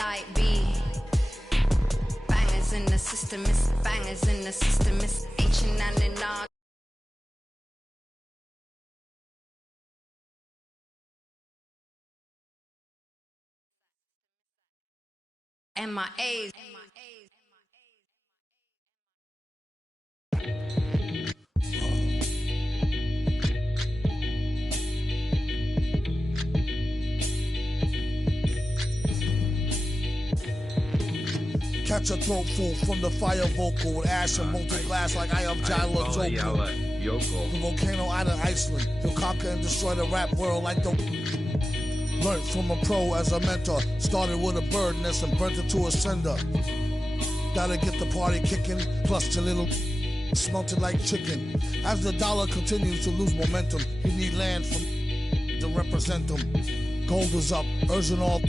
light be. Bangers in the system, it's bangers in the system, it's ancient and in our. MIAs. Catch a throat full from the fire vocal with ash and molten glass like I am Jalo Joko. The volcano island Iceland. He'll conquer and destroy the rap world like the... Learned from a pro as a mentor. Started with a bird nest and burnt it to a cinder. Gotta get the party kicking. Plus your little smelt it like chicken. As the dollar continues to lose momentum, he need land from to represent him. Gold is up, urging all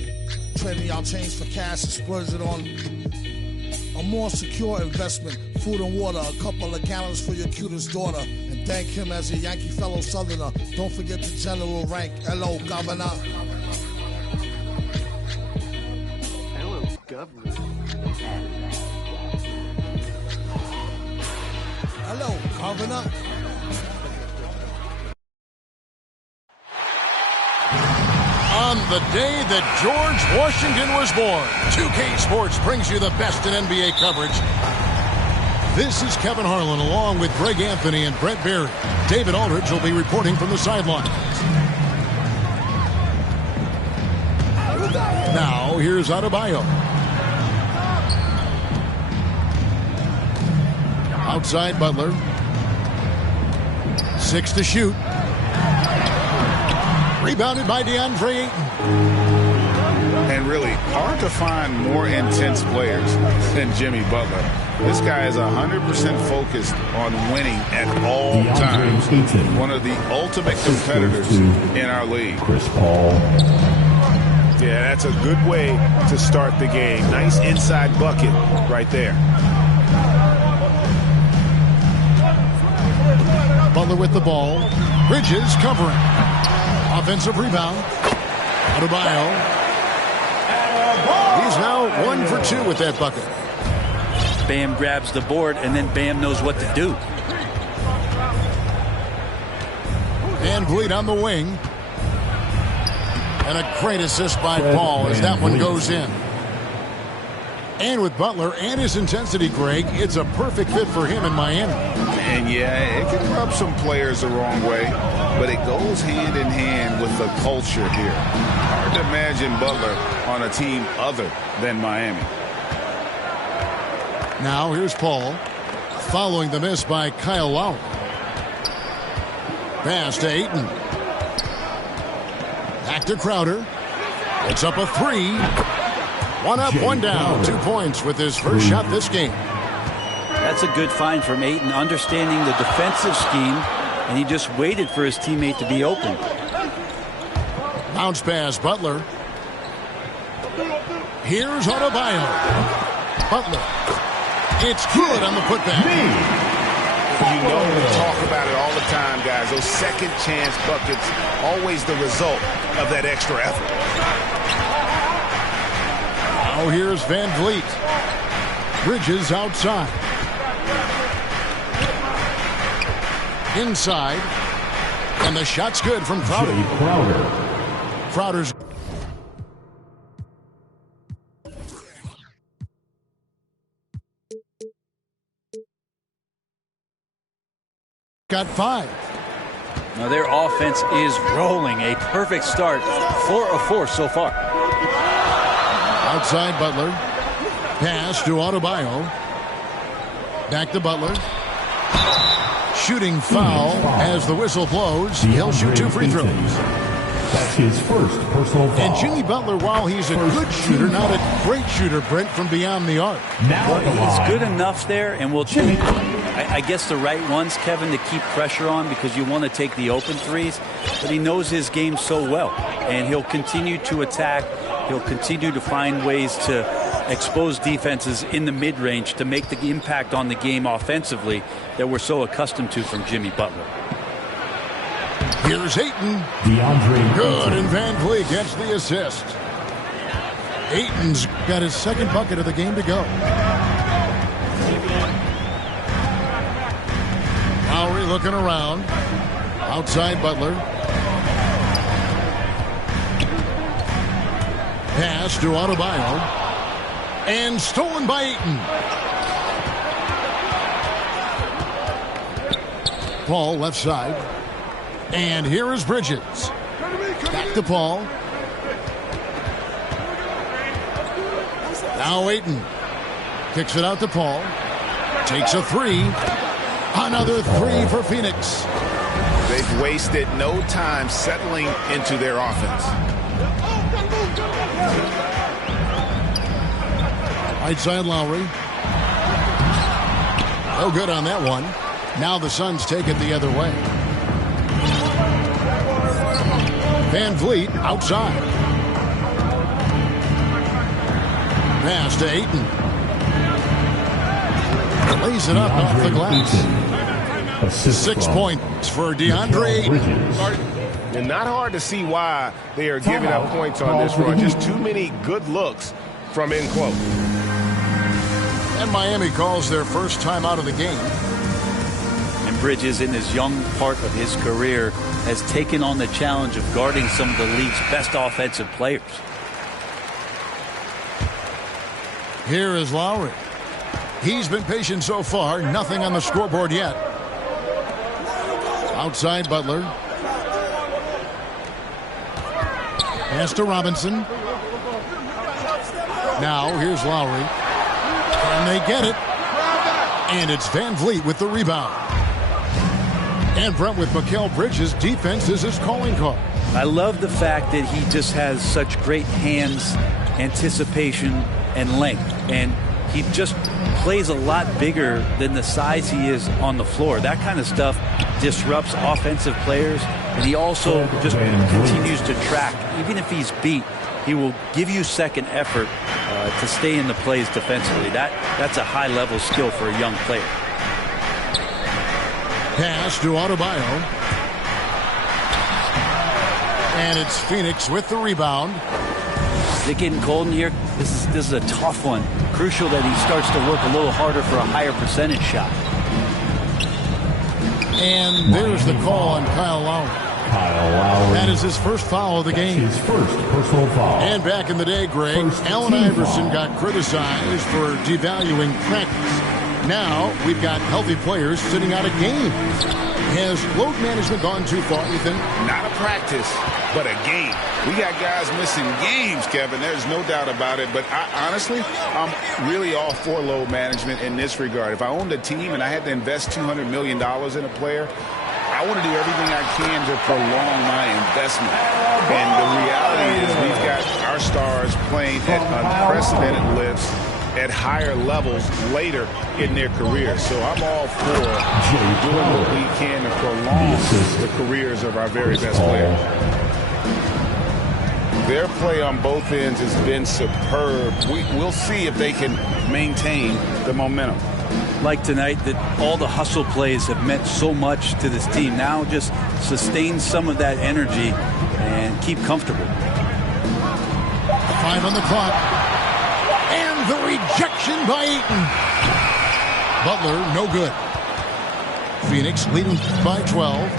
trading out change for cash and splurge it on a more secure investment. Food and water, a couple of gallons for your cutest daughter. And thank him as a Yankee fellow Southerner. Don't forget the general rank. Hello, Governor. Hello, Governor. Hello, Governor. On the day that George Washington was born, 2K Sports brings you the best in NBA coverage. This is Kevin Harlan along with Greg Anthony and Brent Berry. David Aldridge will be reporting from the sidelines. Now, here's Adebayo. Outside Butler. 6 to shoot. Rebounded by DeAndre Ayton. And really, hard to find more intense players than Jimmy Butler. This guy is 100% focused on winning at all times. One of the ultimate competitors in our league. Chris Paul. Yeah, that's a good way to start the game. Nice inside bucket right there. Butler with the ball. Bridges covering. Offensive rebound. Adebayo. He's now 1 for 2 with that bucket. Bam grabs the board, and then Bam knows what to do. Van Vliet on the wing. And a great assist by Paul as that one goes in. And with Butler and his intensity, Greg, it's a perfect fit for him in Miami. And yeah, it can rub some players the wrong way, but it goes hand in hand with the culture here. Hard to imagine Butler on a team other than Miami. Now here's Paul, following the miss by Kyle Lowry. Pass to Ayton. Back to Crowder. It's up a 3. 1 up, 1 down. 2 points with his first shot this game. That's a good find from Ayton, understanding the defensive scheme, and he just waited for his teammate to be open. Bounce pass, Butler. Here's Adebayo. Butler. It's good on the putback. You know we talk about it all the time, guys. Those second chance buckets, always the result of that extra effort. Now here's Van Vliet. Bridges outside. Inside. And the shot's good from Crowder. Crowder's got 5. Now their offense is rolling. A perfect start. 4 of 4 so far. Outside Butler. Pass to Adebayo. Back to Butler. Shooting foul as the whistle blows. He'll shoot 2 free throws. That's his first personal foul. And Jimmy Butler, while he's a good shooter, not a great shooter, Brent, from beyond the arc. Now he's good enough there, and will take, I guess, the right ones, Kevin, to keep pressure on because you want to take the open threes. But he knows his game so well, and he'll continue to attack. He'll continue to find ways to expose defenses in the mid-range to make the impact on the game offensively that we're so accustomed to from Jimmy Butler. Here's Ayton. DeAndre Good, and Van Vliet gets the assist. Ayton's got his second bucket of the game to go. Lowry looking around. Outside Butler. Pass to Adebayo. And stolen by Ayton. Paul left side. And here is Bridges. Back to Paul. Now Ayton. Kicks it out to Paul. Takes a three. Another three for Phoenix. They've wasted no time settling into their offense. Right side Lowry. No good on that one. Now the Suns take it the other way. Van Vliet outside. Pass to Ayton. Lays it up off the glass. 6 points for DeAndre Ayton. And not hard to see why they are giving up points on this run. Just too many good looks from in close. And Miami calls their first time out of the game. And Bridges, in his young part of his career, has taken on the challenge of guarding some of the league's best offensive players. Here is Lowry. He's been patient so far. Nothing on the scoreboard yet. Outside Butler. Pass to Robinson. Now here's Lowry. And they get it. And it's Van Vliet with the rebound. And Brent, with Mikal Bridges, defense is his calling card. I love the fact that he just has such great hands, anticipation, and length. And he just plays a lot bigger than the size he is on the floor. That kind of stuff disrupts offensive players. And he also just continues to track. Even if he's beat, he will give you second effort to stay in the plays defensively. That's a high-level skill for a young player. Pass to Adebayo. And it's Phoenix with the rebound. Is it getting cold in here? This is a tough one. Crucial that he starts to work a little harder for a higher percentage shot. And there's the call on Kyle Lowry. That is his first foul of the game. His first personal foul. And back in the day, Greg, Allen Iverson got criticized for devaluing practice. Now we've got healthy players sitting out a game. Has load management gone too far, you think? Not a practice, but a game. We got guys missing games, Kevin. There's no doubt about it. But honestly, I'm really all for load management in this regard. If I owned a team and I had to invest $200 million in a player, I want to do everything I can to prolong my investment. And the reality is we've got our stars playing at unprecedented lifts at higher levels later in their career. So I'm all for doing what we can to prolong the careers of our very best players. Their play on both ends has been superb. We'll see if they can maintain the momentum. Like tonight, that all the hustle plays have meant so much to this team. Now just sustain some of that energy and keep comfortable. 5 on the clock. And the rejection by Ayton. Butler, no good. Phoenix leading by 12.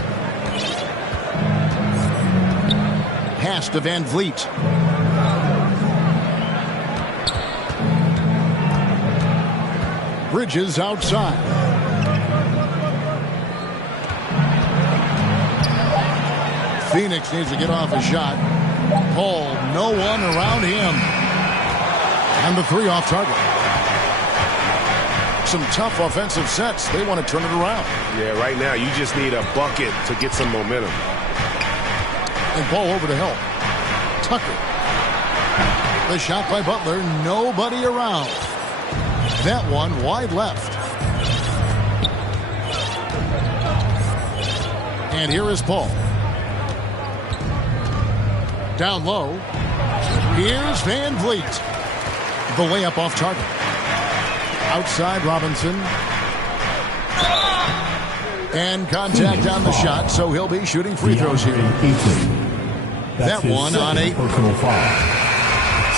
Pass to Van Vliet. Bridges outside. Phoenix needs to get off a shot. Paul, no one around him. And the three off target. Some tough offensive sets. They want to turn it around. Yeah, right now you just need a bucket to get some momentum. And Paul over to help. Tucker. The shot by Butler. Nobody around. That one wide left. And here is Paul. Down low. Here's Van Vliet. The layup off target. Outside Robinson. And contact on the shot, so he'll be shooting free throws here. That one on 8.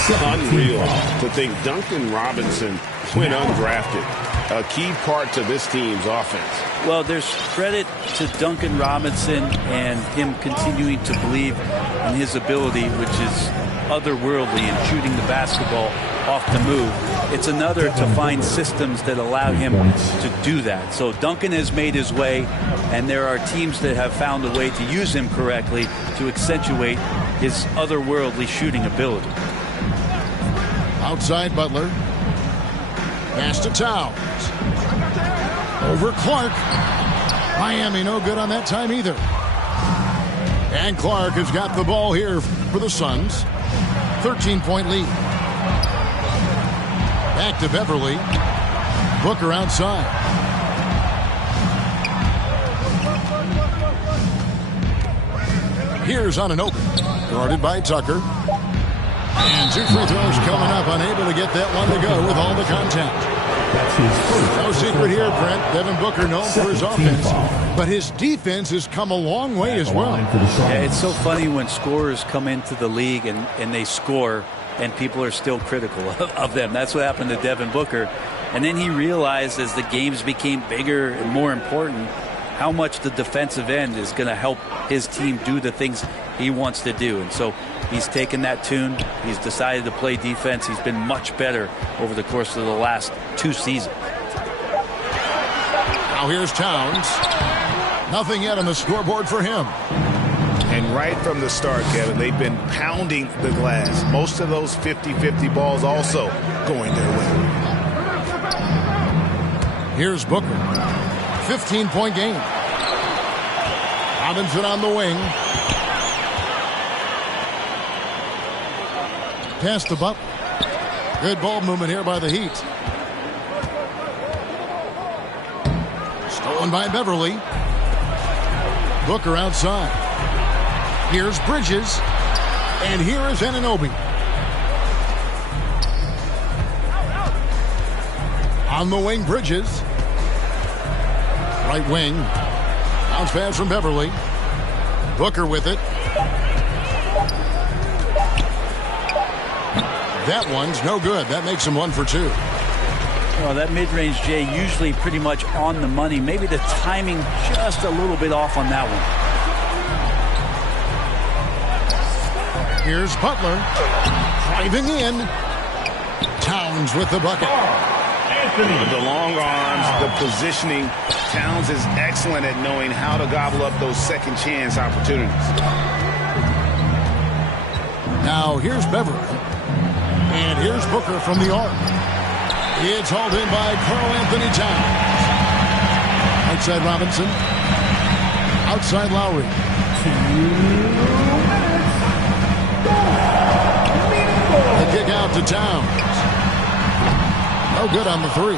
Unreal to think Duncan Robinson went undrafted. A key part to this team's offense. Well, there's credit to Duncan Robinson and him continuing to believe in his ability, which is otherworldly in shooting the basketball off the move. It's another to find systems that allow him to do that. So Duncan has made his way, and there are teams that have found a way to use him correctly to accentuate his otherworldly shooting ability. Outside Butler. Pass to Towns. Over Clark. Miami no good on that time either. And Clark has got the ball here for the Suns. 13-point lead. Back to Beverly. Booker outside. Here's on an open. Guarded by Tucker. And 2 free throws coming up. Unable to get that one to go with all the contact. That's his first. No secret here, Brent. Devin Booker known for his offense. But his defense has come a long way as well. Yeah, it's so funny when scorers come into the league and they score and people are still critical of them. That's what happened to Devin Booker. And then he realized as the games became bigger and more important how much the defensive end is going to help his team do the things he wants to do. And so he's taken that tune. He's decided to play defense. He's been much better over the course of the last 2 seasons. Now here's Towns. Nothing yet on the scoreboard for him. And right from the start, Kevin, they've been pounding the glass. Most of those 50-50 balls also going their way. Here's Booker. 15-point game. Robinson on the wing. Pass to Butler. Good ball movement here by the Heat. Stolen by Beverly. Booker outside. Here's Bridges. And here is Anunoby. On the wing, Bridges. Right wing. Bounce pass from Beverly. Booker with it. That one's no good. That makes him 1 for 2. Well, that mid-range, Jay, usually pretty much on the money. Maybe the timing just a little bit off on that one. Here's Butler. Driving in. Towns with the bucket. The long arms, the positioning. Towns is excellent at knowing how to gobble up those second chance opportunities. Now here's Beverly. And here's Booker from the arc. It's hauled in by Karl Anthony Towns. Outside Robinson. Outside Lowry. The kick out to Towns. No good on the 3.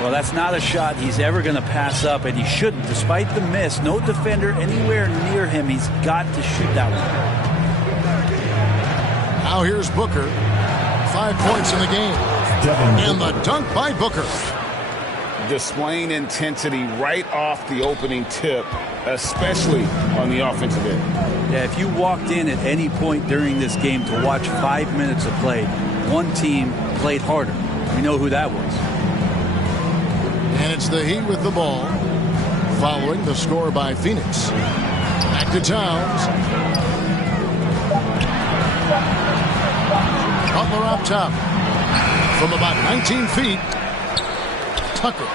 Well, that's not a shot he's ever going to pass up, and he shouldn't. Despite the miss, no defender anywhere near him. He's got to shoot that one. Now here's Booker. 5 points in the game. And the dunk by Booker. Displaying intensity right off the opening tip, especially on the offensive end. Yeah, if you walked in at any point during this game to watch 5 minutes of play, one team played harder. We know who that was. And it's the Heat with the ball, following the score by Phoenix. Back to Towns. Butler up top. From about 19 feet, Tucker.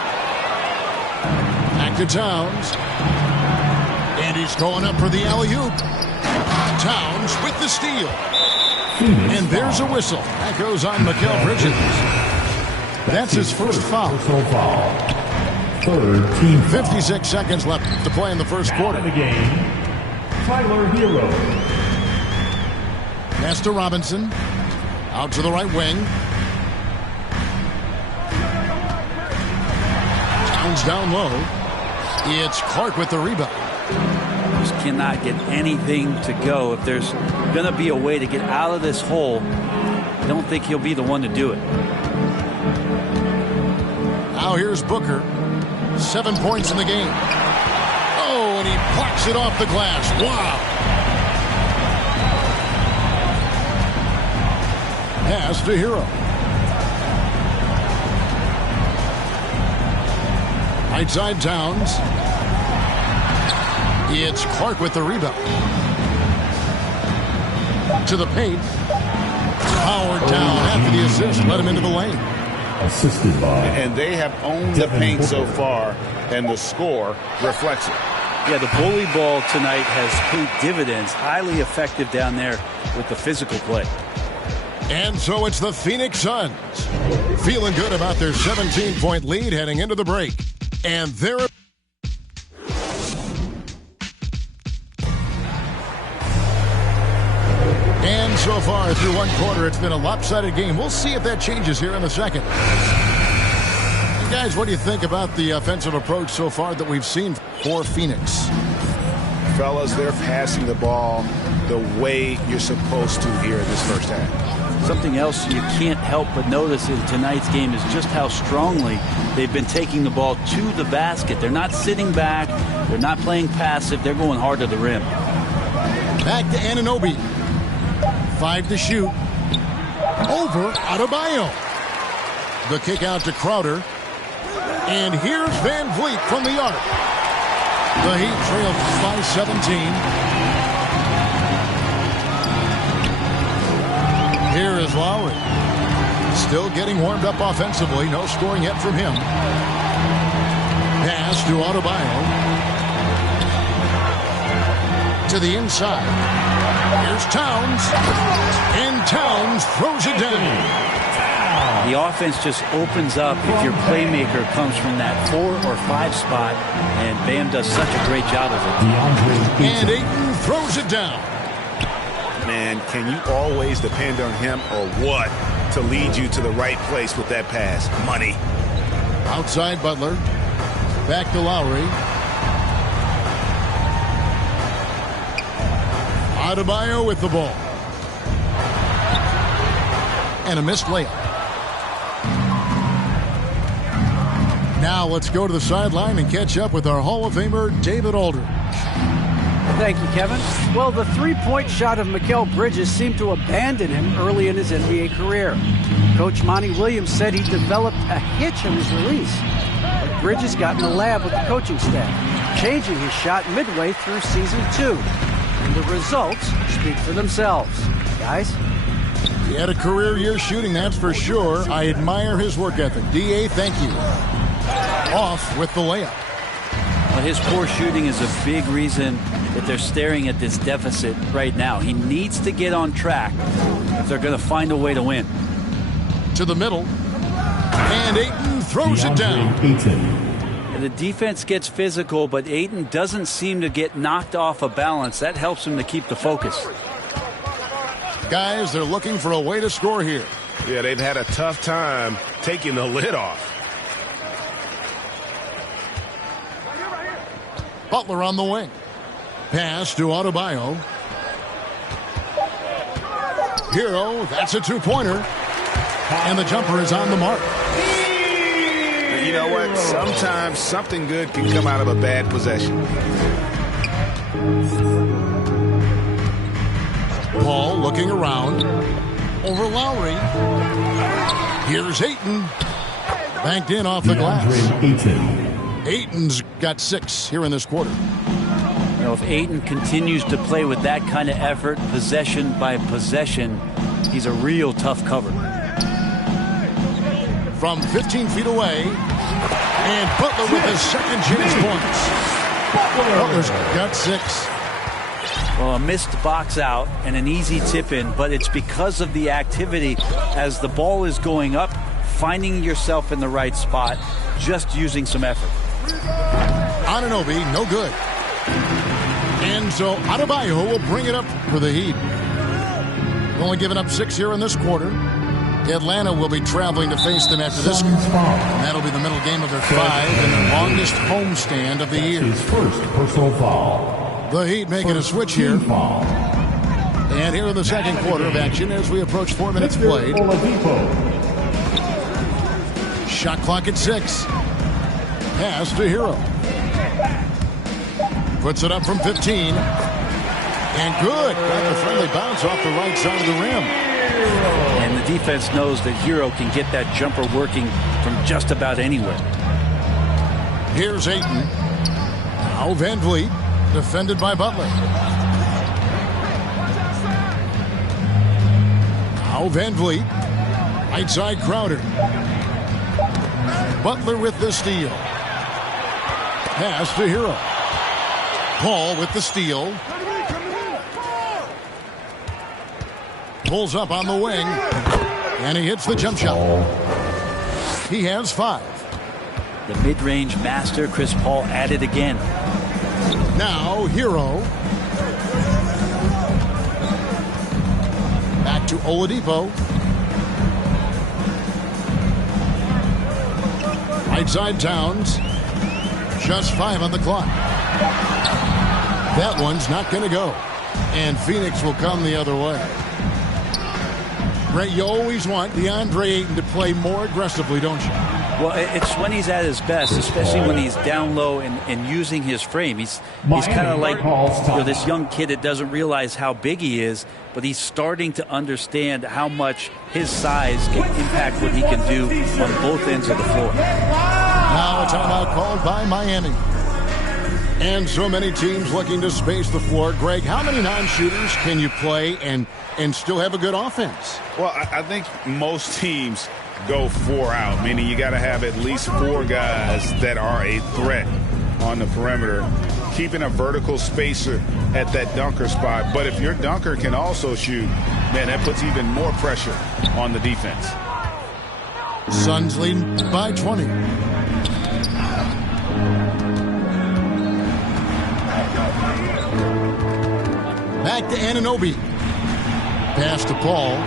Back to Towns. And he's going up for the alley-oop. Towns with the steal. And there's a whistle. That goes on Mikal Bridges. That's his first foul. Third team. 56 seconds left to play in the first quarter. In the game, Tyler Hero. Pass to Robinson. Out to the right wing. Towns down low. It's Clark with the rebound. Just cannot get anything to go. If there's going to be a way to get out of this hole, I don't think he'll be the one to do it. Now here's Booker. 7 points in the game. Oh, and he blocks it off the glass. Wow. Pass to Hero. Right side Towns. It's Clark with the rebound. To the paint. Powered down after the assist. Let him into the lane. Assisted by. And they have owned the paint so far, and the score reflects it. Yeah, the bully ball tonight has paid dividends. Highly effective down there with the physical play. And so it's the Phoenix Suns. Feeling good about their 17-point lead heading into the break. And they're... And so far through one quarter, it's been a lopsided game. We'll see if that changes here in the second. And guys, what do you think about the offensive approach so far that we've seen for Phoenix? Fellas, they're passing the ball the way you're supposed to here in this first half. Something else you can't help but notice in tonight's game is just how strongly they've been taking the ball to the basket. They're not sitting back. They're not playing passive. They're going hard to the rim. Back to Anunoby. 5 to shoot. Over Adebayo. The kick out to Crowder. And here's Van Vliet from the arc. The Heat trail by 17. Here is Lowry. Still getting warmed up offensively. No scoring yet from him. Pass to Adebayo. To the inside. Here's Towns. And Towns throws it down. The offense just opens up if your playmaker comes from that 4 or 5 spot, and Bam does such a great job of it. And Ayton throws it down. Man, can you always depend on him or what to lead you to the right place with that pass? Money. Outside Butler. Back to Lowry. Adebayo with the ball. And a missed layup. Now let's go to the sideline and catch up with our Hall of Famer, David Aldridge. Thank you, Kevin. Well, the three-point shot of Mikal Bridges seemed to abandon him early in his NBA career. Coach Monty Williams said he developed a hitch in his release. But Bridges got in the lab with the coaching staff, changing his shot midway through season 2. And the results speak for themselves. Guys? He had a career year shooting, that's for sure. I admire his work ethic. D.A., thank you. Off with the layup. Well, his poor shooting is a big reason that they're staring at this deficit right now. He needs to get on track if they're going to find a way to win. To the middle. And Ayton throws it down. And the defense gets physical, but Ayton doesn't seem to get knocked off of balance. That helps him to keep the focus. Guys, they're looking for a way to score here. Yeah, they've had a tough time taking the lid off. Butler on the wing. Pass to Adebayo. Hero, that's a two-pointer. And the jumper is on the mark. You know what? Sometimes something good can come out of a bad possession. Paul looking around. Over Lowry. Here's Ayton. Banked in off the glass. Ayton's got 6 here in this quarter. You know, if Ayton continues to play with that kind of effort, possession by possession, he's a real tough cover. From 15 feet away, and Butler with his second chance points. Butler's got 6. Well, a missed box out and an easy tip in, but it's because of the activity as the ball is going up, finding yourself in the right spot, just using some effort. Anunoby, no good. And so Adebayo will bring it up for the Heat. Only giving up 6 here in this quarter. Atlanta will be traveling to face them after this game. And that'll be the middle game of their 5 and their longest homestand of the year. His first personal foul. The Heat making a switch here. And here in the second quarter of action as we approach 4 minutes played. Shot clock at 6. Pass to Hero. Puts it up from 15. And good. Got the friendly bounce off the right side of the rim. And the defense knows that Hero can get that jumper working from just about anywhere. Here's Ayton. Now Van Vliet, defended by Butler. Now Van Vliet. Right side Crowder. Butler with the steal. Pass to Hero. Paul with the steal. Pulls up on the wing. And he hits the jump shot. He has 5. The mid-range master, Chris Paul, at it again. Now Hero. Back to Oladipo. Right side Towns. Just 5 on the clock. That one's not going to go. And Phoenix will come the other way. Ray, you always want DeAndre Ayton to play more aggressively, don't you? Well, it's when he's at his best, especially when he's down low and using his frame. He's kind of like this young kid that doesn't realize how big he is, but he's starting to understand how much his size can impact what he can do on both ends of the floor. Now a timeout called by Miami. And so many teams looking to space the floor. Greg, how many non-shooters can you play and still have a good offense? Well, I think most teams go 4 out, meaning you got to have at least 4 guys that are a threat on the perimeter, keeping a vertical spacer at that dunker spot. But if your dunker can also shoot, man, that puts even more pressure on the defense. Suns lead by 20. Back to Anunoby. Pass to Paul.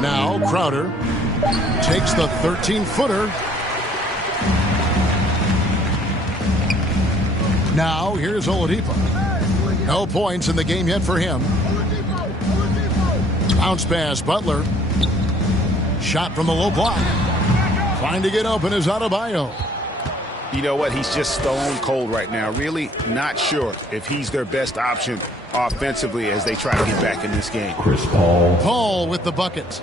Now Crowder takes the 13-footer. Now here's Oladipo. No points in the game yet for him. Bounce pass, Butler. Shot from the low block. Trying to get open is Adebayo. You know what? He's just stone cold right now. Really not sure if he's their best option offensively as they try to get back in this game. Chris Paul. Paul with the bucket.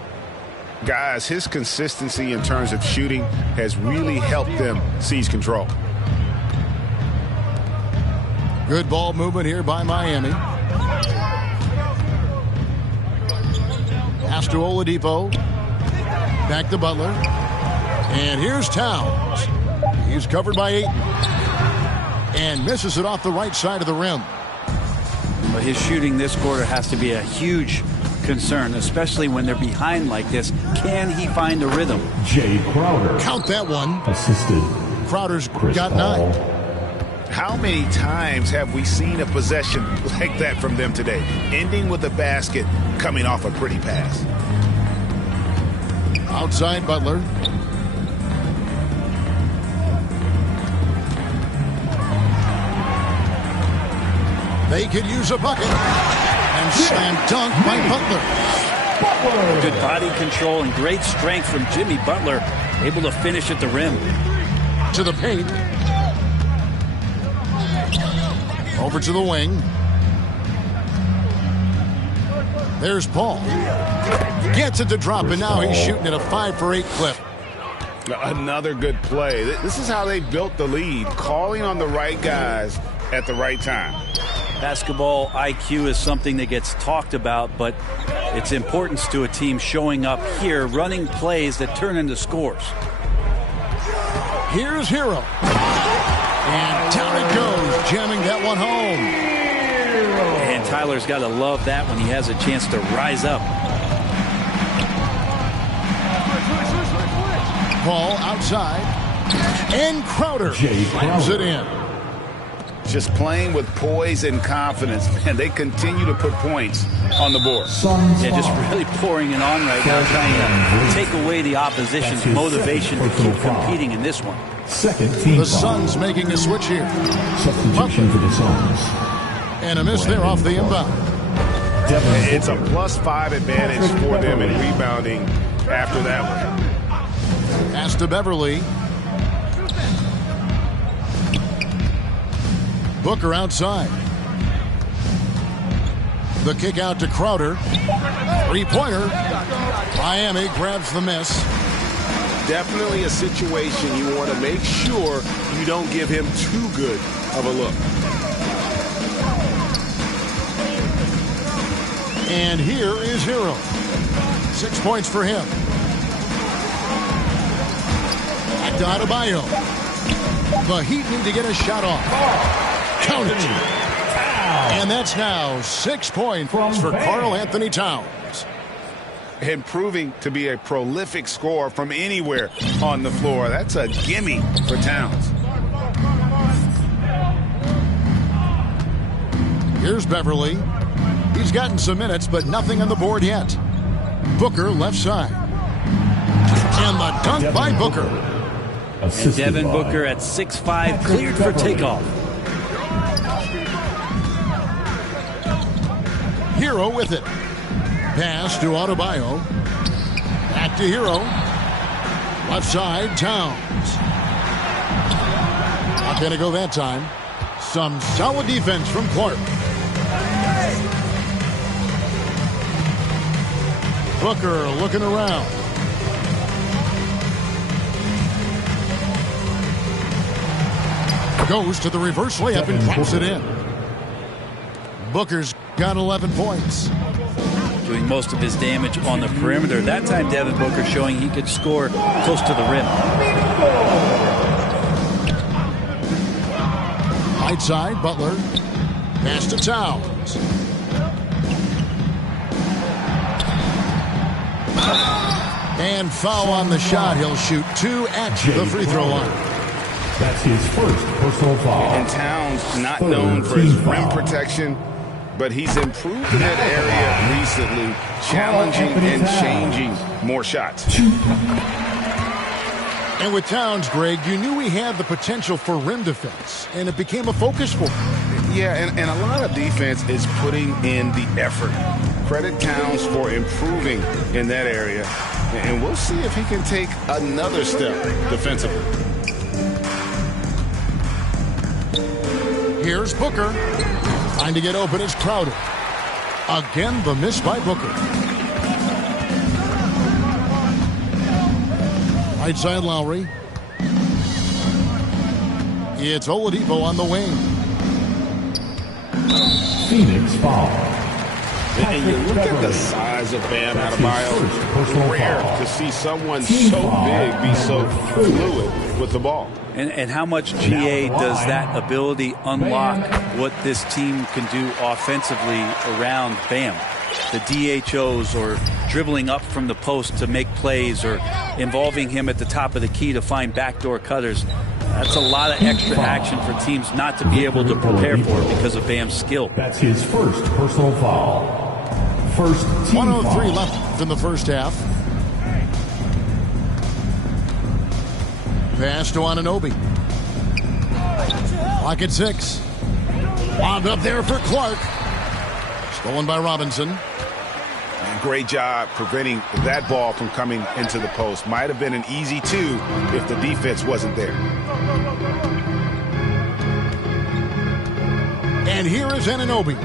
Guys, his consistency in terms of shooting has really helped them seize control. Good ball movement here by Miami. Pass to Oladipo. Back to Butler. And here's Towns. He's covered by Ayton. And misses it off the right side of the rim. Well, his shooting this quarter has to be a huge concern, especially when they're behind like this. Can he find a rhythm? Jay Crowder. Count that one. Assisted. Crowder's Chris got Paul. 9. How many times have we seen a possession like that from them today, ending with a basket coming off a pretty pass? Outside Butler. They could use a bucket. And slam dunk by Butler. Good body control and great strength from Jimmy Butler. Able to finish at the rim. To the paint. Over to the wing. There's Paul. Gets it to drop, and now he's shooting at a 5-for-8 clip. Another good play. This is how they built the lead, calling on the right guys at the right time. Basketball IQ is something that gets talked about, but its importance to a team showing up here, running plays that turn into scores. Here's Hero. And down it goes, jamming that one home. And Tyler's got to love that when he has a chance to rise up. Ball outside. And Crowder slams it in. Just playing with poise and confidence, and they continue to put points on the board. Yeah, just really pouring it on right now, trying to take away the opposition's motivation to keep competing in this one. Second team. The Suns making a switch here. Substitution for the Suns. And a miss there off the inbound. It's a +5 advantage for them in rebounding after that one. Pass to Beverly. Booker outside. The kick out to Crowder. Three-pointer. Miami grabs the miss. Definitely a situation you want to make sure you don't give him too good of a look. And here is Hero. 6 points for him. Back to Adebayo. The Heat need to get a shot off. Count it. And that's now 6 points for Karl Anthony Towns. And proving to be a prolific scorer from anywhere on the floor. That's a gimme for Towns. Here's Beverly. He's gotten some minutes, but nothing on the board yet. Booker left side. And the dunk by Booker. And Devin Booker at 6'5", cleared for takeoff. Hero with it. Pass to Adebayo. Back to Hero. Left side, Towns. Not going to go that time. Some solid defense from Clark. Booker looking around. Goes to the reverse layup and drops it in. Booker's got 11 points. Doing most of his damage on the perimeter. That time Devin Booker showing he could score close to the rim. Right side, Butler. Pass to Towns. And foul on the shot. He'll shoot 2 at the free throw line. That's his first personal foul. And Towns not known for his rim protection, but he's improved in that area recently, challenging and changing more shots. And with Towns, Greg, you knew he had the potential for rim defense, and it became a focus for him. Yeah, and a lot of defense is putting in the effort. Credit Towns for improving in that area, and we'll see if he can take another step defensively. Here's Booker. Trying to get open is Crowder. Again, the miss by Booker. Right side, Lowry. It's Oladipo on the wing. Phoenix foul. And you look at the size of Bam Adebayo. Rare to see someone so big be so fluid with the ball. And how much GA does that ability unlock what this team can do offensively around Bam? The DHOs or dribbling up from the post to make plays or involving him at the top of the key to find backdoor cutters. That's a lot of extra action for teams not to be able to prepare for because of Bam's skill. That's his first personal foul. First team 103 foul. left in the first half. Pass to Anunoby. Clock at 6. Wound up there for Clark. Stolen by Robinson. And great job preventing that ball from coming into the post. Might have been an easy 2 if the defense wasn't there. And here is Anunoby.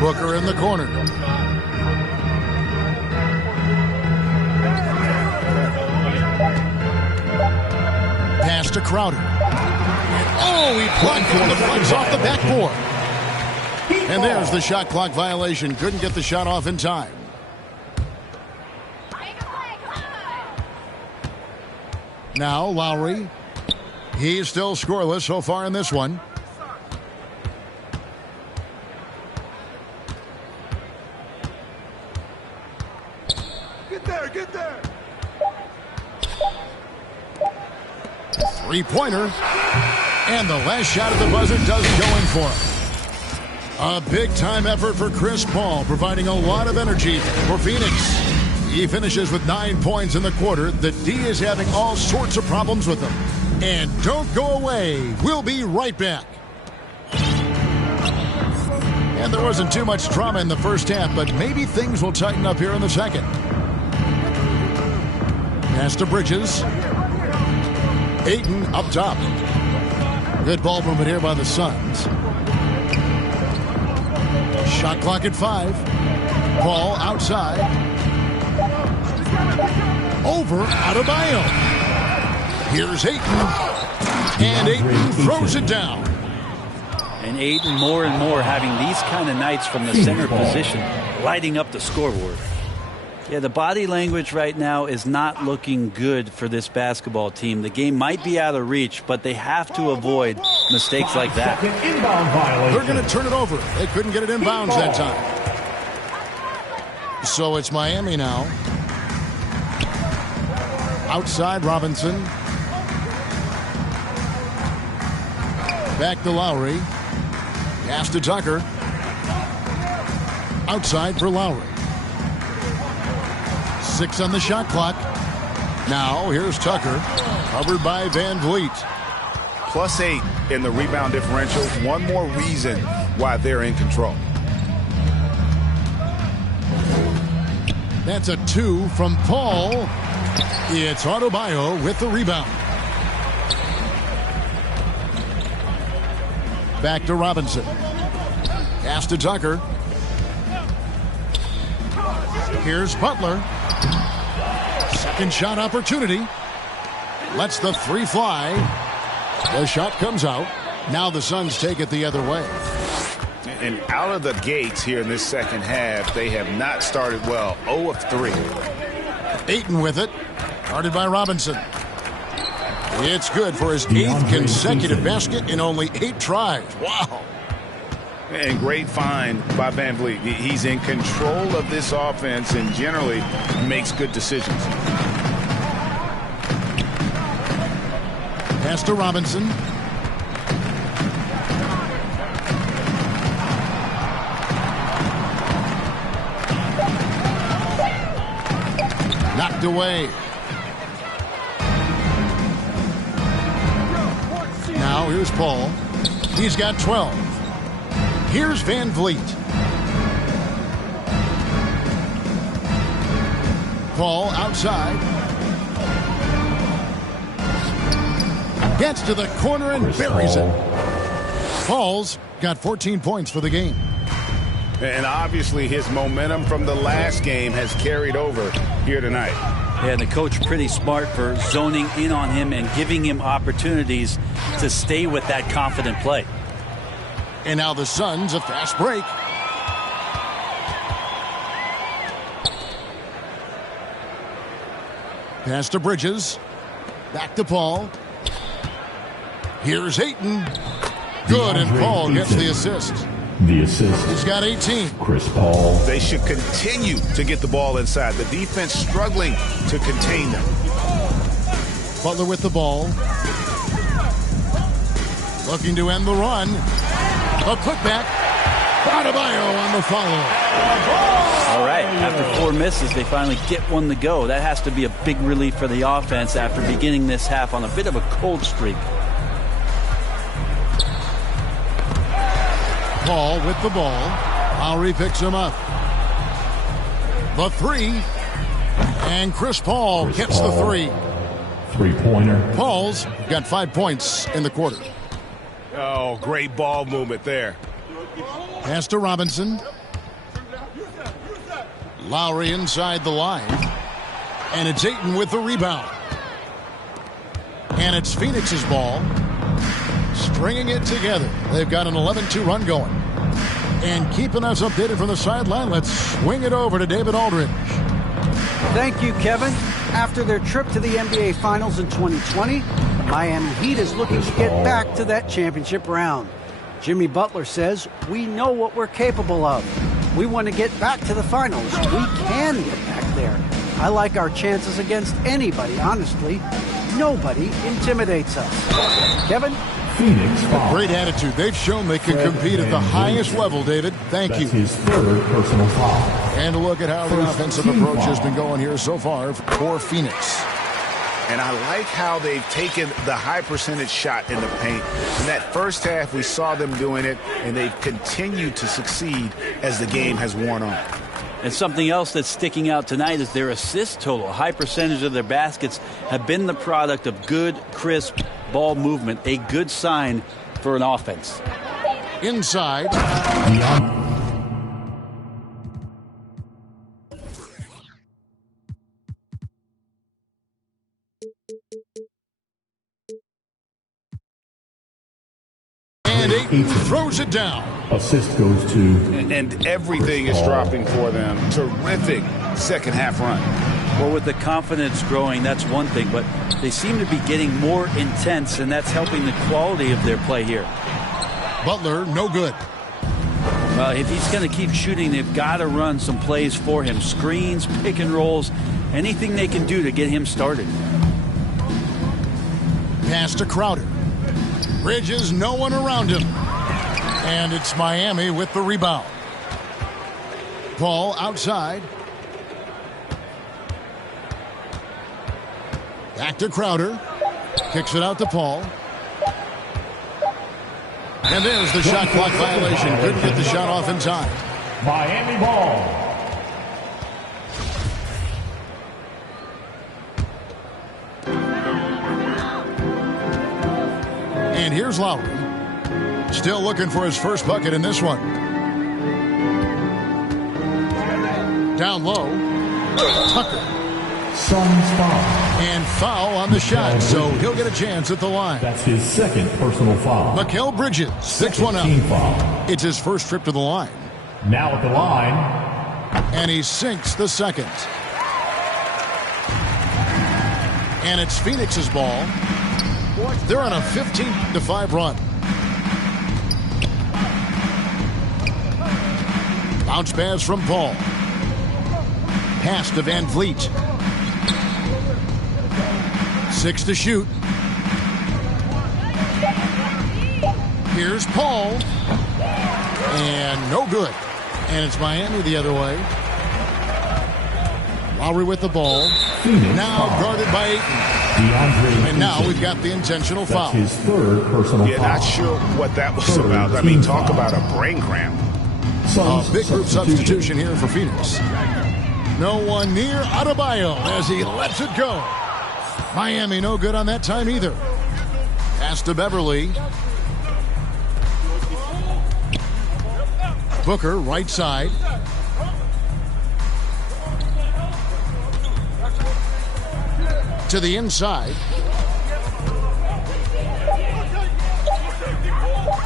Booker in the corner. Pass to Crowder. Oh, he blocked one of the flags off the backboard. And there's the shot clock violation. Couldn't get the shot off in time. Now Lowry. He's still scoreless so far in this one. Get there. Three-pointer. And the last shot at the buzzer does go in for him. A big-time effort for Chris Paul, providing a lot of energy for Phoenix. He finishes with 9 points in the quarter. The D is having all sorts of problems with him. And don't go away. We'll be right back. And there wasn't too much drama in the first half, but maybe things will tighten up here in the second. Pass to Bridges. Ayton up top. Good ball movement here by the Suns. Shot clock at 5. Paul outside. Over Adebayo. Here's Ayton. And Ayton throws it down. And Ayton more and more having these kind of nights from the center position, lighting up the scoreboard. Yeah, the body language right now is not looking good for this basketball team. The game might be out of reach, but they have to avoid mistakes like that. They're going to turn it over. They couldn't get it inbounds that time. So it's Miami now. Outside Robinson. Back to Lowry. Pass to Tucker. Outside for Lowry. 6 on the shot clock. Now here's Tucker. Covered by Van Vliet. +8 in the rebound differential. One more reason why they're in control. That's a 2 from Paul. It's Adebayo with the rebound. Back to Robinson. Pass to Tucker. Here's Butler. Second shot opportunity. Lets the 3 fly. The shot comes out. Now the Suns take it the other way. And out of the gates here in this second half, they have not started well. 0 of 3. Ayton with it. Guarded by Robinson. It's good for his 8th consecutive basket in only 8 tries. Wow. And great find by Van Vliet. He's in control of this offense and generally makes good decisions. Pass to Robinson. Knocked away. Now here's Paul. He's got 12. Here's Van Vliet. Paul outside. Gets to the corner and buries it. Paul's got 14 points for the game. And obviously his momentum from the last game has carried over here tonight. Yeah, and the coach pretty smart for zoning in on him and giving him opportunities to stay with that confident play. And now the Suns, a fast break. Pass to Bridges. Back to Paul. Here's Ayton. Good, and Paul gets the assist. The assist. He's got 18. Chris Paul. They should continue to get the ball inside. The defense struggling to contain them. Butler with the ball. Looking to end the run. A putback. Adebayo on the follow. All right, after 4 misses, they finally get one to go. That has to be a big relief for the offense after beginning this half on a bit of a cold streak. Paul with the ball. Lowry picks him up. The 3. And Chris Paul gets the 3. Three-pointer. Paul's got 5 points in the quarter. Oh, great ball movement there. Pass to Robinson. Lowry inside the line. And it's Ayton with the rebound. And it's Phoenix's ball. Stringing it together. They've got an 11-2 run going. And keeping us updated from the sideline, let's swing it over to David Aldridge. Thank you, Kevin. After their trip to the NBA Finals in 2020, the Miami Heat is looking to get back to that championship round. Jimmy Butler says, we know what we're capable of. We want to get back to the finals. We can get back there. I like our chances against anybody, honestly. Nobody intimidates us. Kevin? Phoenix foul. Great attitude. They've shown they can compete at the highest level, David. Thank you. His 3rd personal foul. And look at how the offensive approach has been going here so far for Phoenix. And I like how they've taken the high percentage shot in the paint. In that first half, we saw them doing it, and they've continued to succeed as the game has worn on. And something else that's sticking out tonight is their assist total. A high percentage of their baskets have been the product of good, crisp ball movement, a good sign for an offense. Inside. And Ayton throws it down. Assist goes to... And everything is dropping for them. Terrific second half run. Well, with the confidence growing, that's one thing, but they seem to be getting more intense, and that's helping the quality of their play here. Butler, no good. If he's going to keep shooting, they've got to run some plays for him. Screens, pick and rolls, anything they can do to get him started. Pass to Crowder. Bridges, no one around him. And it's Miami with the rebound. Paul outside. Back to Crowder. Kicks it out to Paul. And there's the shot clock violation. Couldn't get the shot off in time. Miami ball. And here's Lowry. Still looking for his first bucket in this one. Down low. Tucker. Suns foul. And foul on the shot, so he'll get a chance at the line. That's his second personal foul. Mikal Bridges, 6-1 up. Foul. It's his first trip to the line. Now at the line. And he sinks the second. And it's Phoenix's ball. They're on a 15-5 run. Bounce pass from Paul. Pass to Van Vliet. 6 to shoot. Here's Paul. And no good. And it's Miami the other way. Lowry with the ball. Now guarded by Ayton. And now we've got the intentional foul. That's his third personal foul. Not sure what that was about. I mean, talk about a brain cramp. Big group substitution here for Phoenix. No one near Adebayo as he lets it go. Miami no good on that time either. Pass to Beverly. Booker right side. To the inside.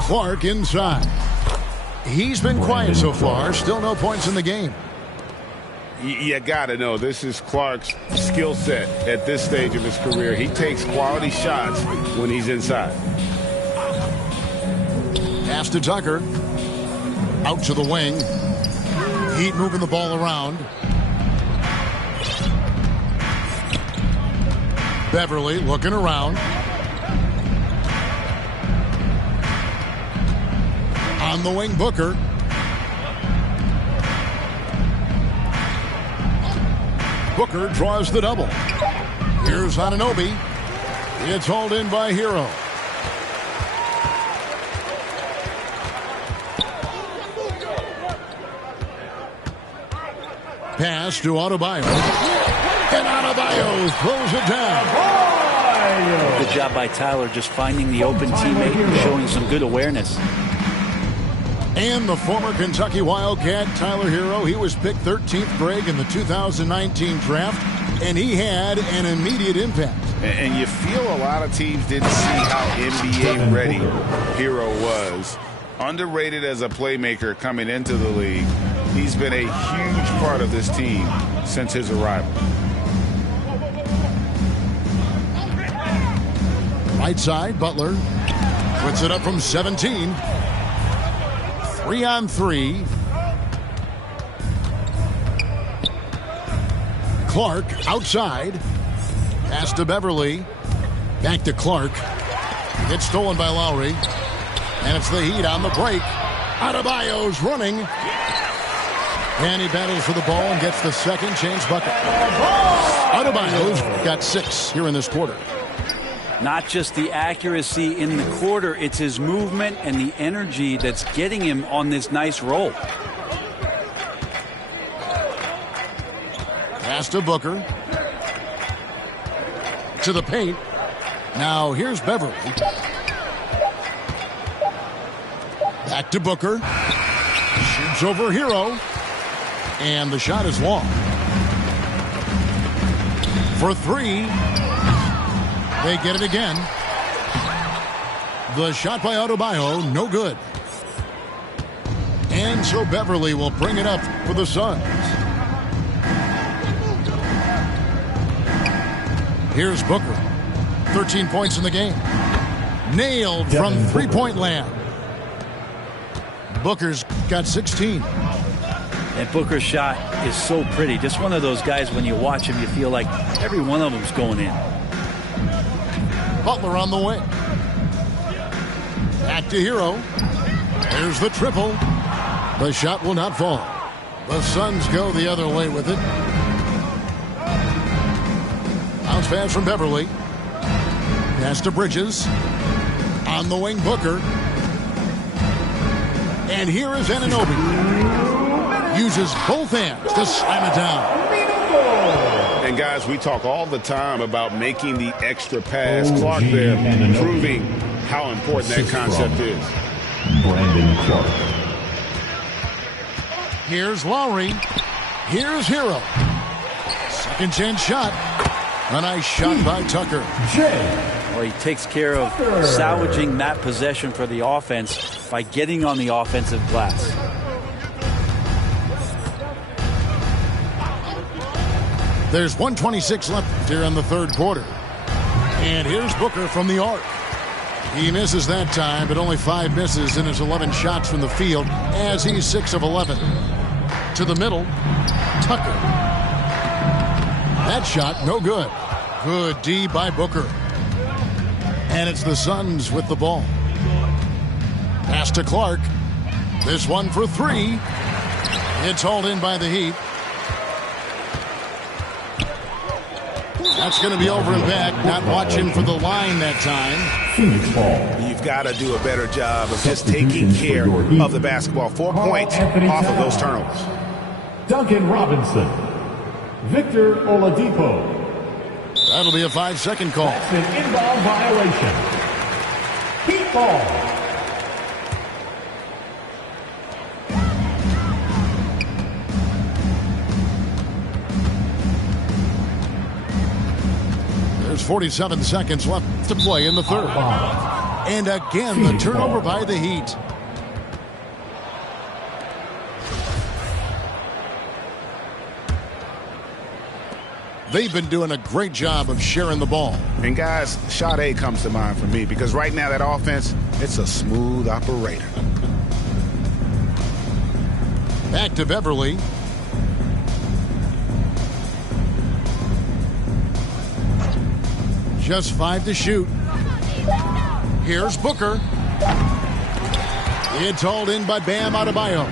Clark inside. He's been quiet so far. Still no points in the game. You got to know, this is Clark's skill set at this stage of his career. He takes quality shots when he's inside. Pass to Tucker. Out to the wing. Heat moving the ball around. Beverly looking around. On the wing, Booker. Booker draws the double. Here's Anunoby. It's hauled in by Hero. Pass to Adebayo. And Adebayo throws it down. Good job by Tyler just finding the open teammate and showing some good awareness. And the former Kentucky Wildcat, Tyler Hero, he was picked 13th, Greg, in the 2019 draft, and he had an immediate impact. And you feel a lot of teams didn't see how NBA ready Hero was. Underrated as a playmaker coming into the league. He's been a huge part of this team since his arrival. Right side, Butler puts it up from 17. 3-on-3. Clark outside. Pass to Beverly. Back to Clark. It's stolen by Lowry. And it's the Heat on the break. Adebayo's running. And he battles for the ball and gets the second change bucket. Adebayo's got 6 here in this quarter. Not just the accuracy in the quarter, it's his movement and the energy that's getting him on this nice roll. Pass to Booker. To the paint. Now here's Beverly. Back to Booker. Shoots over Hero. And the shot is long. For three. They get it again. The shot by Adebayo, no good. And so Beverly will bring it up for the Suns. Here's Booker. 13 points in the game. Nailed from three-point land. Booker's got 16. And Booker's shot is so pretty. Just one of those guys, when you watch him, you feel like every one of them's going in. Butler on the wing. Back to Hero. There's the triple. The shot will not fall. The Suns go the other way with it. Bounce pass from Beverly. Pass to Bridges. On the wing, Booker. And here is Anunoby. Uses both hands to slam it down. And guys, we talk all the time about making the extra pass. Clark there proving how important that concept is. Brandon Clark. Here's Lowry. Here's Hero. Second chance shot. A nice shot by Tucker. Well, he takes care of salvaging that possession for the offense by getting on the offensive glass. There's 1:26 left here in the third quarter. And here's Booker from the arc. He misses that time, but only 5 misses in his 11 shots from the field as he's 6 of 11. To the middle, Tucker. That shot, no good. Good D by Booker. And it's the Suns with the ball. Pass to Clark. This one for three. It's hauled in by the Heat. That's going to be over and back. Not watching for the line that time. You've got to do a better job of just taking care of the basketball. 4 points off of those turnovers. Duncan Robinson. Victor Oladipo. That'll be a 5-second call. That's an inbound violation. Heat ball. There's 47 seconds left to play in the third. And again, the turnover by the Heat. They've been doing a great job of sharing the ball. And guys, shot A comes to mind for me because right now that offense, it's a smooth operator. Back to Beverly. Just 5 to shoot. Here's Booker. It's hauled in by Bam Adebayo.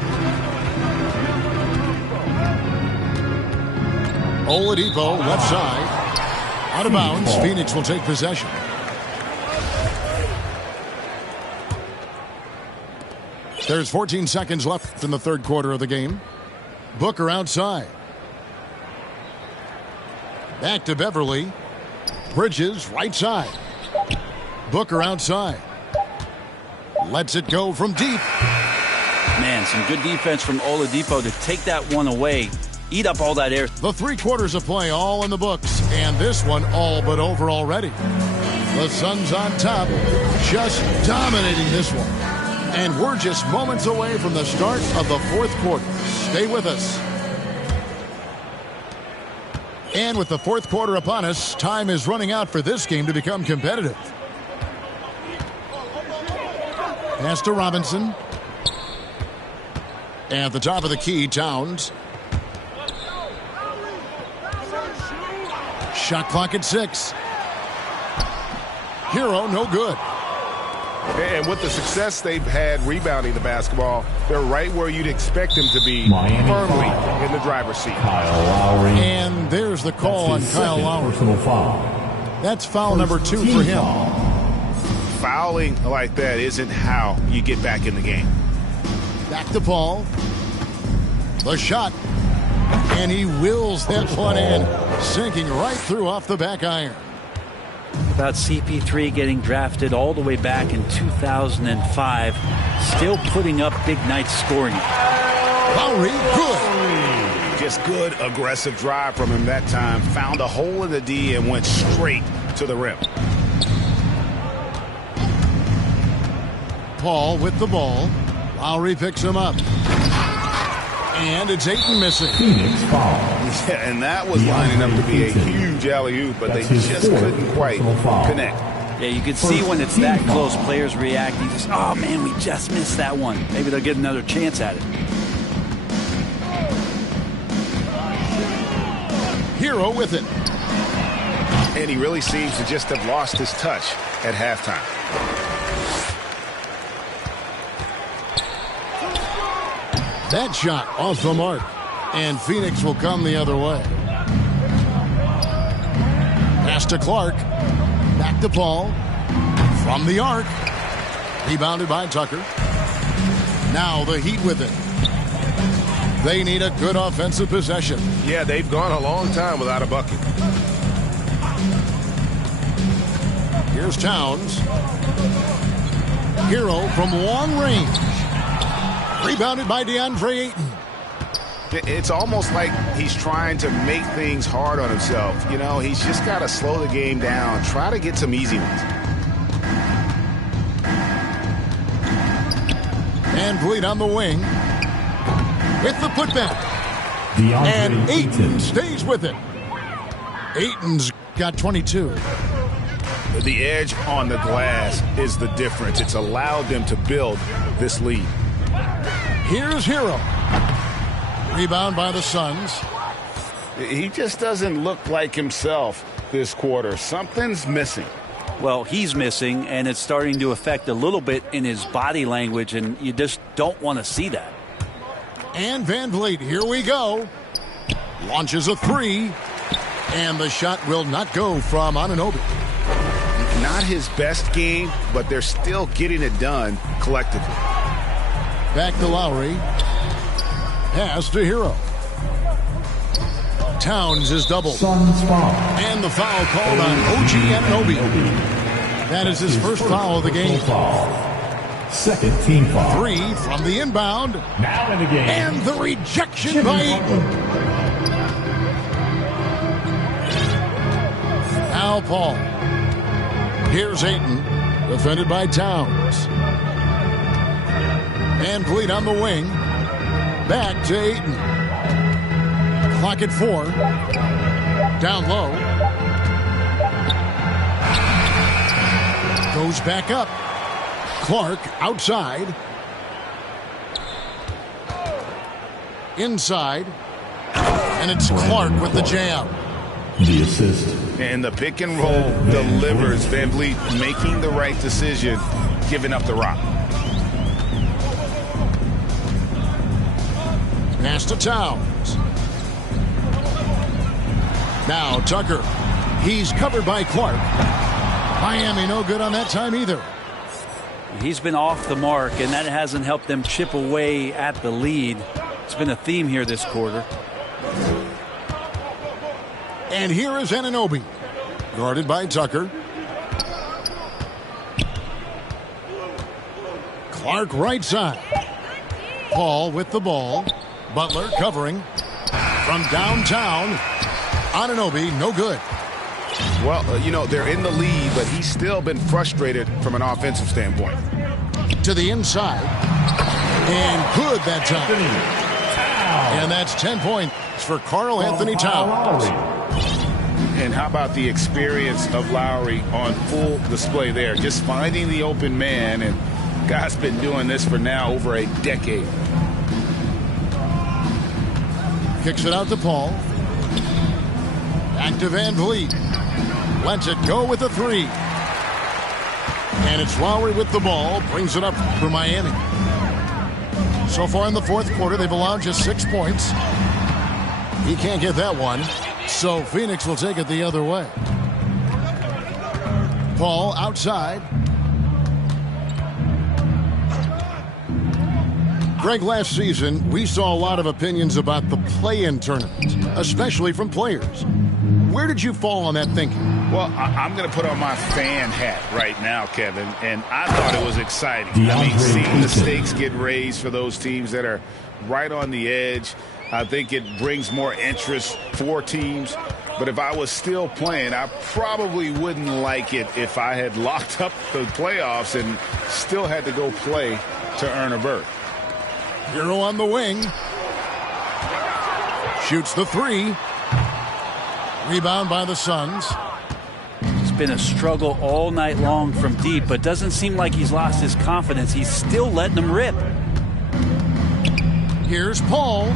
Oladipo, left side. Out of bounds. Phoenix will take possession. There's 14 seconds left in the third quarter of the game. Booker outside. Back to Beverly. Bridges, right side. Booker outside. Lets it go from deep. Man, some good defense from Oladipo to take that one away. Eat up all that air. The 3 quarters of play all in the books, and this one all but over already. The Suns on top, just dominating this one. And we're just moments away from the start of the fourth quarter. Stay with us. And with the fourth quarter upon us, time is running out for this game to become competitive. Pass to Robinson. At the top of the key, Towns. Shot clock at 6. Hero, no good. And with the success they've had rebounding the basketball, they're right where you'd expect them to be, firmly in the driver's seat. Kyle Lowry. And there's the call on Kyle Lowry. Personal foul. That's foul number 2 for him. Fouling like that isn't how you get back in the game. Back to Paul. The shot. And he wills that one in, sinking right through off the back iron. about CP3 getting drafted all the way back in 2005, still putting up big nights scoring. Lowry, good. Just good aggressive drive from him that time. Found a hole in the D and went straight to the rim. Paul with the ball. Lowry picks him up. And it's Ayton missing. Phoenix foul. Yeah, and that was lining up to be a huge alley-oop, but they just couldn't quite connect. Yeah, you can see when it's that close, players reacting. Just, oh, man, we just missed that one. Maybe they'll get another chance at it. Hero with it. And he really seems to just have lost his touch at halftime. That shot off the mark. And Phoenix will come the other way. Pass to Clark. Back to Paul. From the arc. Rebounded by Tucker. Now the Heat with it. They need a good offensive possession. Yeah, they've gone a long time without a bucket. Here's Towns. Hero from long range. Rebounded by DeAndre Ayton. It's almost like he's trying to make things hard on himself. You know, he's just got to slow the game down. Try to get some easy ones. And Vliet on the wing. With the putback. And Ayton stays with it. Ayton's got 22. The edge on the glass is the difference. It's allowed them to build this lead. Here's Hero. Rebound by the Suns. He just doesn't look like himself this quarter. Something's missing. Well, he's missing, and it's starting to affect a little bit in his body language, and you just don't want to see that. And Van Vliet, here we go. Launches a three. And the shot will not go from Anunoby. Not his best game, but they're still getting it done collectively. Back to Lowry. Pass to Hero. Towns is doubled. Suns foul. And the foul called on OG Anunoby. That is his first foul of the game. Second team foul. Three from the inbound. Now in the game. And the rejection by Ayton. Now Paul. Here's Ayton. Defended by Towns. Van Vliet on the wing. Back to Ayton. Clock at 4. Down low. Goes back up. Clark outside. Inside. And it's Clark with the jam. The assist. And the pick and roll delivers. Van Vliet making the right decision, giving up the rock. Pass to Towns. Now Tucker. He's covered by Clark. Miami no good on that time either. He's been off the mark, and that hasn't helped them chip away at the lead. It's been a theme here this quarter. And here is Anunoby. Guarded by Tucker. Clark right side. Paul with the ball. Butler covering. From downtown. Anunoby no good. Well, you know, they're in the lead, but he's still been frustrated from an offensive standpoint. To the inside. And good that time. And that's 10 points for Karl Anthony Towns. And how about the experience of Lowry on full display there? Just finding the open man, and guy's been doing this for now over a decade. Kicks it out to Paul. Back to Van Vliet. Lets it go with a three. And it's Lowry with the ball. Brings it up for Miami. So far in the fourth quarter, they've allowed just 6 points. He can't get that one. So Phoenix will take it the other way. Paul outside. Greg, last season, we saw a lot of opinions about the play-in tournament, especially from players. Where did you fall on that thinking? Well, I'm going to put on my fan hat right now, Kevin, and I thought it was exciting. Seeing the stakes get raised for those teams that are right on the edge, I think it brings more interest for teams. But if I was still playing, I probably wouldn't like it if I had locked up the playoffs and still had to go play to earn a berth. Hero on the wing. Shoots the three. Rebound by the Suns. It's been a struggle all night long from deep, but doesn't seem like he's lost his confidence. He's still letting them rip. Here's Paul.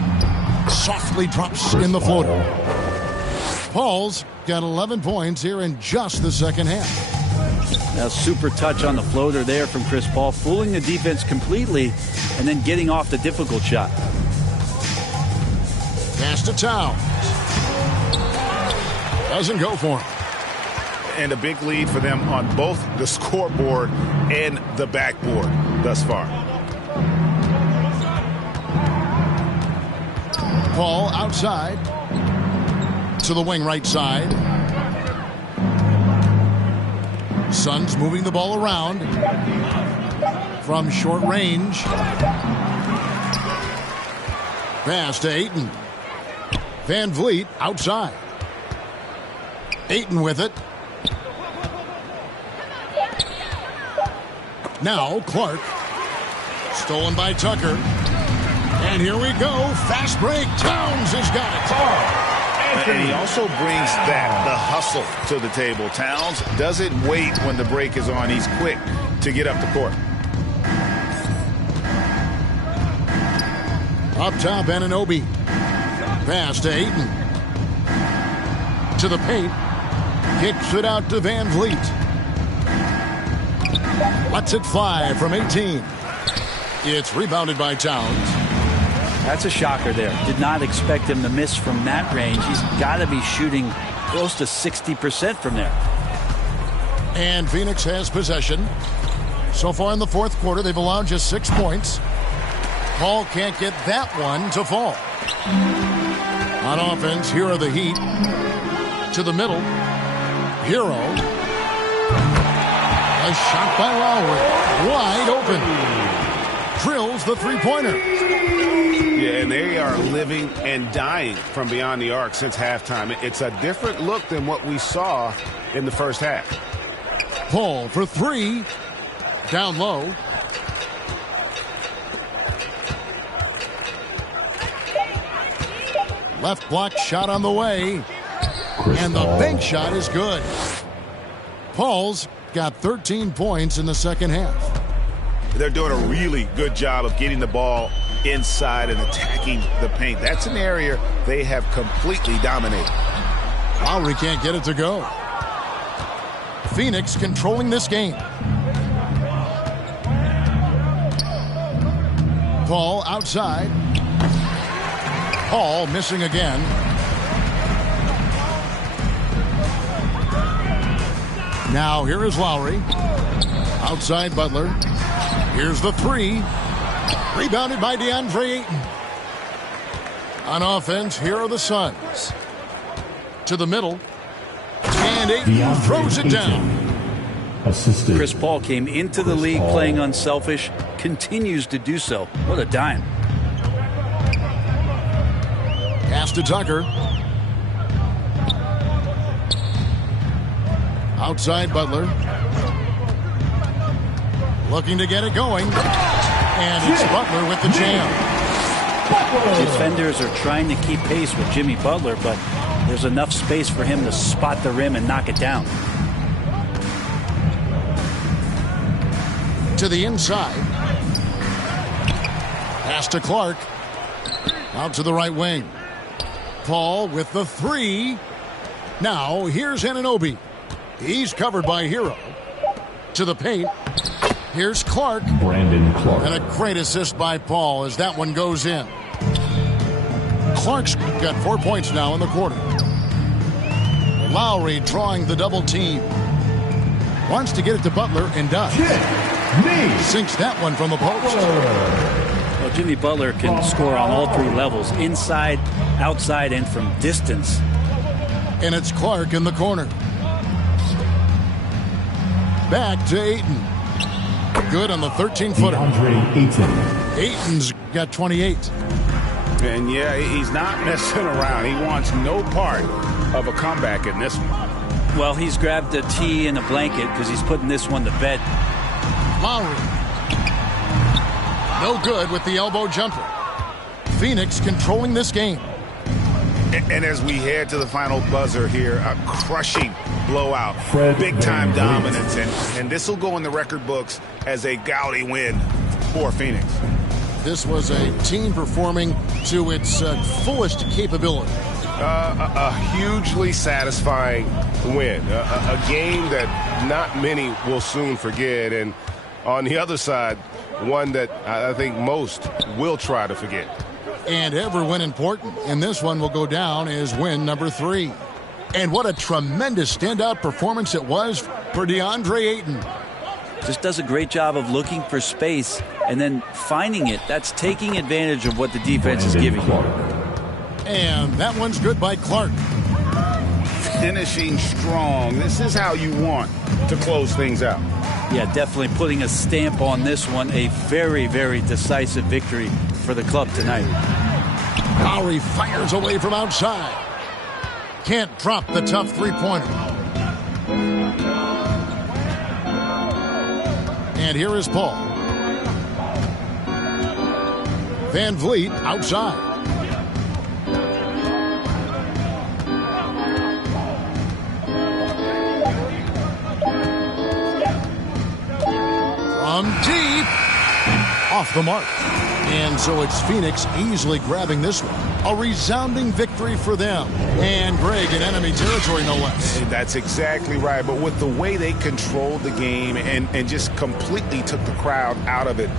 Softly drops in the floater. Paul's got 11 points here in just the second half. Now, super touch on the floater there from Chris Paul, fooling the defense completely and then getting off the difficult shot. Pass to Towns. Doesn't go for him. And a big lead for them on both the scoreboard and the backboard thus far. Paul outside to the wing right side. Suns moving the ball around from short range. Pass to Ayton. Van Vliet outside. Ayton with it. Now Clark. Stolen by Tucker. And here we go. Fast break. Towns has got it. And he also brings the hustle to the table. Towns doesn't wait when the break is on. He's quick to get up the court. Up top, Anunoby. Pass to Ayton. To the paint. Kicks it out to Van Vliet. Lets it fly from 18. It's rebounded by Towns. That's a shocker there. Did not expect him to miss from that range. He's got to be shooting close to 60% from there. And Phoenix has possession. So far in the fourth quarter, they've allowed just 6 points. Paul can't get that one to fall. On offense, here are the Heat. To the middle. Hero. A shot by Lowry. Wide open. Drills the three-pointer. Yeah, and they are living and dying from beyond the arc since halftime. It's a different look than what we saw in the first half. Paul for three. Down low. Left block shot on the way. And the bank shot is good. Paul's got 13 points in the second half. They're doing a really good job of getting the ball inside and attacking the paint. That's an area they have completely dominated. Lowry can't get it to go. Phoenix controlling this game. Paul outside. Paul missing again. Now here is Lowry. Outside Butler. Here's the three. Rebounded by DeAndre Ayton. On offense, here are the Suns. To the middle. And Ayton throws it down. Assisted. Chris Paul came into the league playing unselfish. Continues to do so. What a dime. Pass to Tucker. Outside Butler. Looking to get it going. And it's Butler with the jam. Defenders are trying to keep pace with Jimmy Butler, but there's enough space for him to spot the rim and knock it down. To the inside. Pass to Clark. Out to the right wing. Paul with the three. Now here's Anunoby. He's covered by Hero. To the paint. Here's Clark. Brandon Clark. And a great assist by Paul as that one goes in. Clark's got 4 points now in the quarter. Lowry drawing the double team. Wants to get it to Butler and does. Sinks that one from the post. Well, Jimmy Butler can score on all three levels, inside, outside, and from distance. And it's Clark in the corner. back to Ayton. Good on the 13-footer. Ayton's got 28. And yeah, he's not messing around. He wants no part of a comeback in this one. Well, he's grabbed a tee and a blanket because he's putting this one to bed. Lowry. No good with the elbow jumper. Phoenix controlling this game. And as we head to the final buzzer here, a crushing blowout, big-time dominance, and this will go in the record books as a gaudy win for Phoenix. This was a team performing to its fullest capability. A hugely satisfying win, a game that not many will soon forget, and on the other side, one that I think most will try to forget. And every win important, and this one will go down as win number 3. And what a tremendous standout performance it was for DeAndre Ayton. Just does a great job of looking for space and then finding it. That's taking advantage of what the defense is giving you. And that one's good by Clark. Finishing strong. This is how you want to close things out. Yeah, definitely putting a stamp on this one. A very, very decisive victory for the club tonight. Lowry fires away from outside. Can't drop the tough three-pointer. And here is Paul. Van Vliet outside. From deep. Off the mark. And so it's Phoenix easily grabbing this one. A resounding victory for them. And Greg in enemy territory, no less. That's exactly right. But with the way they controlled the game and just completely took the crowd out of it,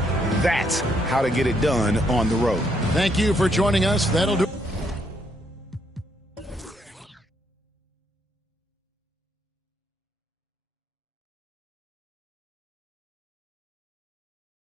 that's how to get it done on the road. Thank you for joining us. That'll do it.